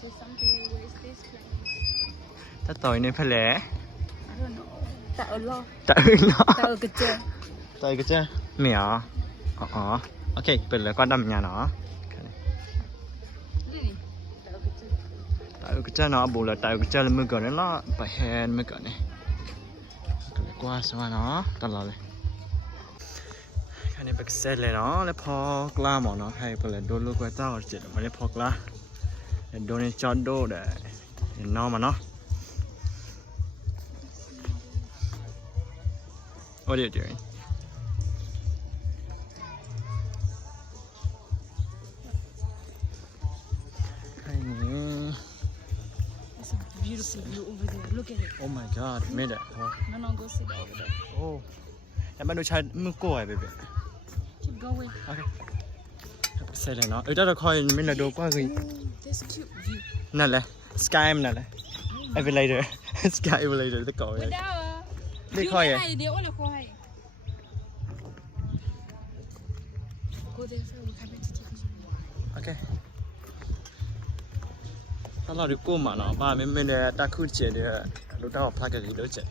Say something. Where is this place? ถ้าต่อยในแผล I don't know. Tak Allah. จะอื่นเหรอ Tak kerja. ต่อยก็จะเหมียวอ๋อโอเคเปิดเลยก็ดำงานเนาะ Ini. Tak kerja. ต่อยก็จะเนาะบุลต่อยก็จะเลยมือก่อนเนาะไปแฮนมือก่อนเนี่ยก็เลยกว่าสว่าเนาะตลอดเลยแค่นี้ไปเสร็จเลยเนาะแล้วพอกล้าหมอเนาะใครเปิดเลยโดนลูกไว้เจ้าเจ็ดมาได้พอกล้าโดนในจอดโดได้เห็นน้องมาเนาะ What are you doing? It's a beautiful view over there. Look at it. Oh my god, made it. Oh. No, go sit over there. Oh. Em bắt đầu chơi mưa cô à baby. Keep going. Okay. Xe này nó. Ở đó là coi mình là đồ quá gì. This cute view. Nè là Sky em nè là. Elevator. Sky elevator tất cả. Wait down. Đi coi à. Điều là coi. Go there first. We'll come back to take a picture. Okay. Nó là được cô mà nó ba mình đã khu chế để lúc đó phá cái gì đó chế.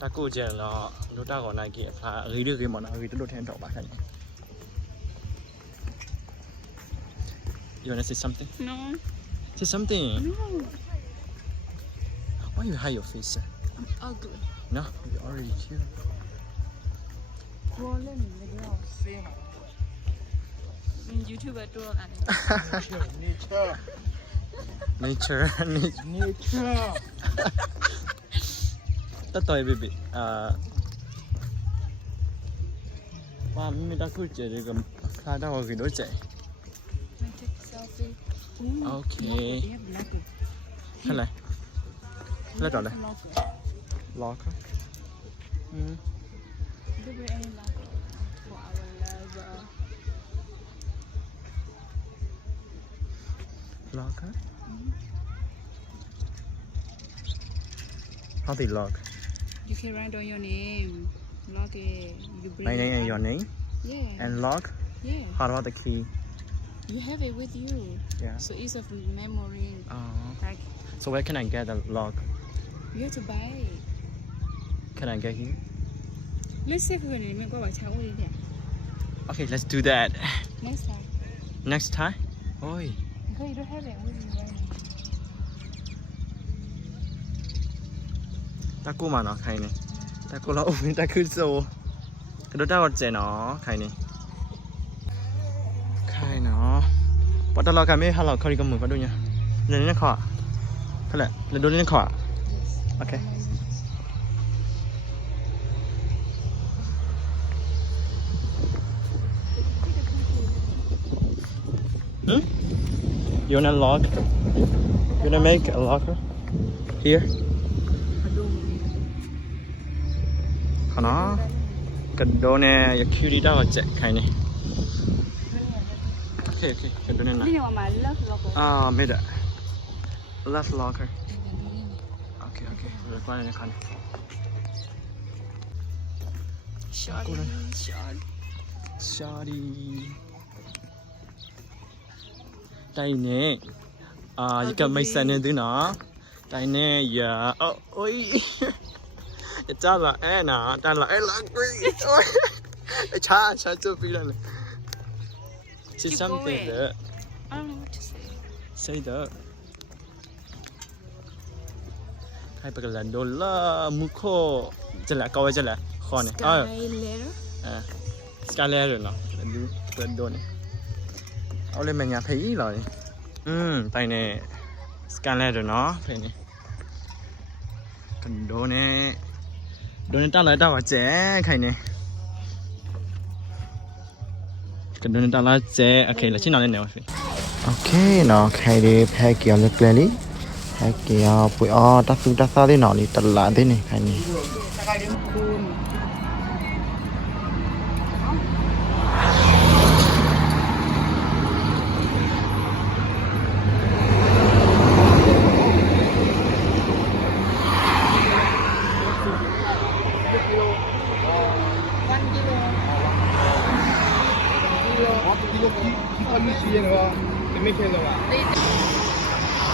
Ta khu chế là lúc đó còn này kia phá ghi được cái món nào ghi được đốt hen trọ bạc này. You wanna say something? No. Say something. No. Why you hide your face? I'm ugly. No, you already cute. Go lên mình lấy same. YouTuber tour anh. Nature. Tất tội baby. Ba mình đã cứ chạy được khai đâu cái đối chạy. Take selfie. Okay. Hay là. Lấy rồi đây. Lock. For our lover. Lock. How they lock? You can write down your name. Lock it. You bring My name it and your up. name. Yeah. And lock. Yeah. How about the key? You have it with you. Yeah. So ease of memory. Like So where can I get the lock? you have to buy it. Can I get here? Let's say we're gonna make a chow with it. Okay, let's do that. Next time. Next time. Oi. Because you don't have it with you, right? Ta cô mà nó khai này. Ta cô là ôm ta cứ xô. Cái đó ta còn trẻ nó khai này. Khai nó. Bắt đầu là cái mấy halal curry cầm mực vào đâu nhá. Lên lên khỏa. Thế là lên đôi lên khỏa. Okay. Hmm? You wanna lock? You wanna make a locker? Here? Nó cái đồ này cutie đó là chạy cái này. Okay, cái đồ này Đi vào mà love locker. made it. Left locker. Okay. Rồi qua đây này. Shorty. Đây nè. Cái cầm máy xanh này thứ nó. Đây nè, dạ. Ôi. Cha là em nè, cha là em là quý. Ôi. Cha cho phi đây này. Say something nữa. I don't know what to say. Say đó. Hai bậc là đô la mua khô. Chắc là câu chắc là kho này. Skyler. Skyler rồi nó. Đô đô này. Ở lên mình nhà thấy rồi. Tay này Skyler rồi nó. Tay này. Cần đô này. Đô này ta lại ta vào trẻ khai này. Cần đô này ta lại trẻ. Ok là chứ nào lên nào. Ok nó khai đi phải kiểu lực lên đi. Phải kiểu bụi ta sao thế nào đi tật lạ thế này khai này.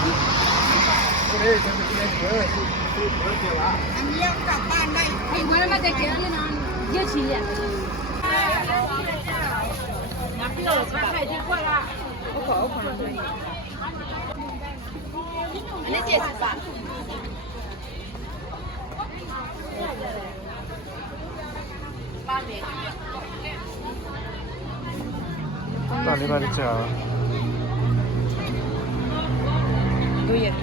อันนี้ยังกลับบ้านได้ไอ้คนนั้นจะเกี่ยวยังนอนเยอะชีอ่ะนับพี่เราใครที่ควรละ我ขออันนี้70 บาทบ้านเด็ก ตอนนี้มาเจอ ตู้เย็น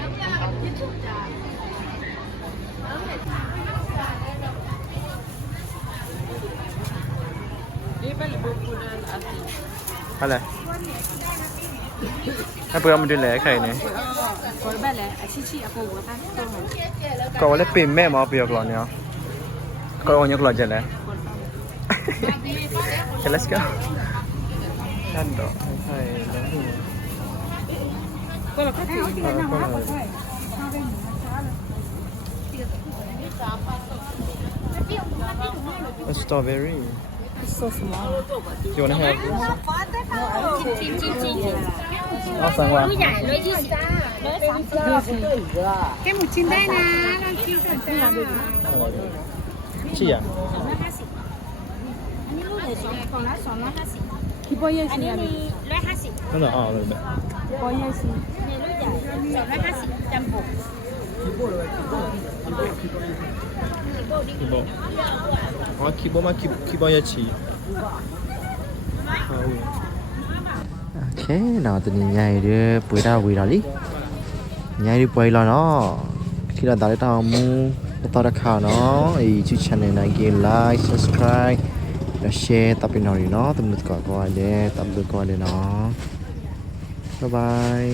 อะไรให้เพื่อนมาดูแลใครเนี่ย ก็แบบแหละอาชีพอากูว่าท่านต้อง ก็ว่าเล่ปีแม่มาเปียกหรอเนี่ยก็วันนี้ก็รอจะแล้ว Okay, let's go นั่นดอกใช่แล้วนี่ ก็เราก็ถือที่นั่งว่าก็ใช่ถ้าเป็นหมูช้าเลย A strawberry It's so small you wanna have this เอาสั่งว่า แค่หมูชิ้นได้นะลองชิมก่อนจ้า ชี่อ่ะ ที่ปอยยัง อัน สิ นี้ อ่ะ มี150 นั่นเหรออ๋อเลยแบบ ปอยยังสิ มีลูกใหญ่250จำปุก คิโบอ๋อคิโบมาคิโบยาชีโอเคเนาะตอนนี้ใหญ่เด้อป่วยดาววีดาลิใหญ่ดิป่วยแล้วเนาะที่เราได้ตามมูต่อราคาเนาะไอ้ชื่อ channel นะกินไลค์ subscribe แล้วแชร์ตับไปหน่อยเนาะตำรวจก่อนก็ได้ตับดูก่อนเลยเนาะบ๊ายบาย